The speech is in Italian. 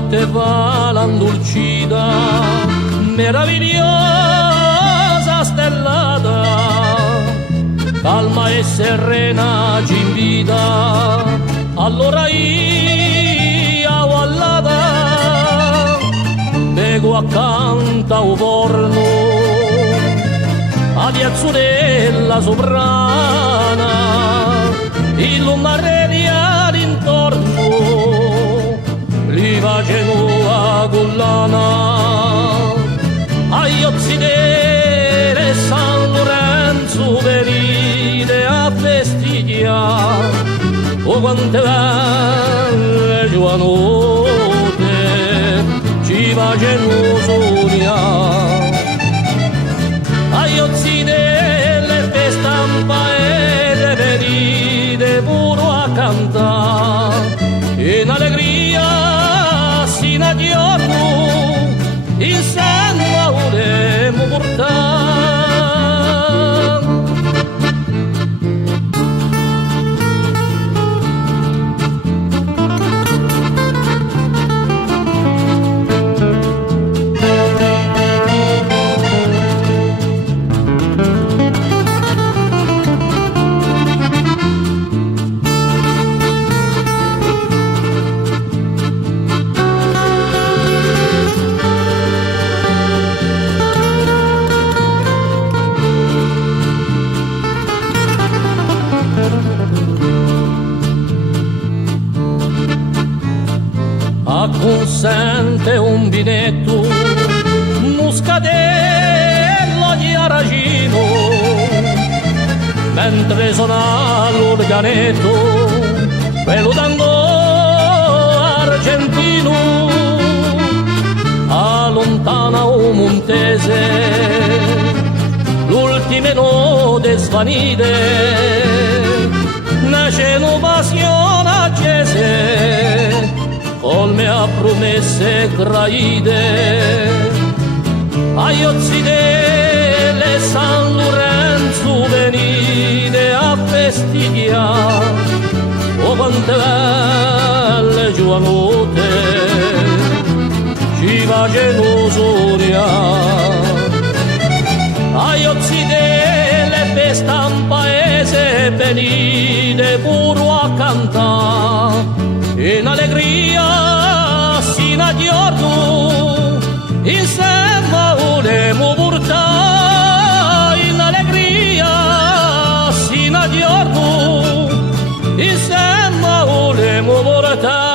notte va l'andulcida, meravigliosa stellata, calma e serena ci invita, allora io all'ada, bego accanto a un forno, a diazzurella soprana, il lumarelli all'intorno, li facendo a collana, agli ozzidere San Lorenzo venite a festeggiare, o quante belle giovanotte ci facendo sognare, agli ozzidere festa un paese venite pure a cantare, in allegria sino a giorno insieme a vorremmo portare. Consente un binetto, un scatello di aragino, mentre suona l'organetto, quello tango argentino, allontana un montese, l'ultime note svanite, nasce una passione accese, colme a promesse graide, agli ozzidelle San Lorenzo venite a festeggiare, o quante belle giovanotte ci facendo sognare, agli ozzidelle festa un paese venite pure a cantare, in allegria sino a giorno insieme volemo portare, in allegria sino a giorno insieme volemo portare.